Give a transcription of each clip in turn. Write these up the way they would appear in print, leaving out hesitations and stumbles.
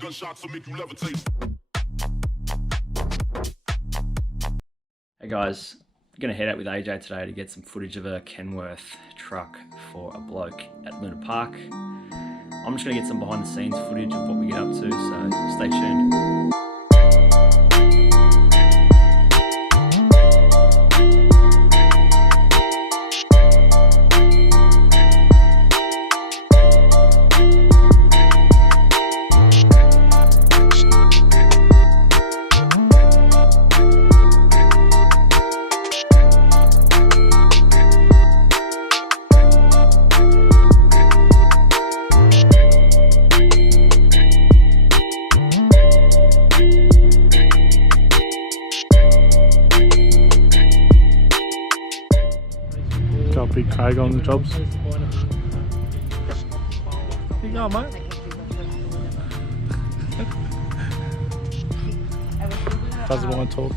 gunshots will make you levitate. Hey guys, I'm gonna head out with AJ today to get some footage of a Kenworth truck for a bloke at Luna Park. I'm just gonna get some behind the scenes footage of what we get up to, so stay tuned. Got big Craig on the jobs. You go, mate. Doesn't want to talk.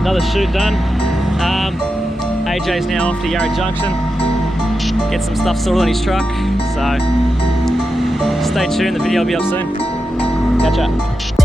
Another shoot done. AJ's now off to Yarra Junction. Get some stuff sorted on his truck. So stay tuned, the video will be up soon. Catch up.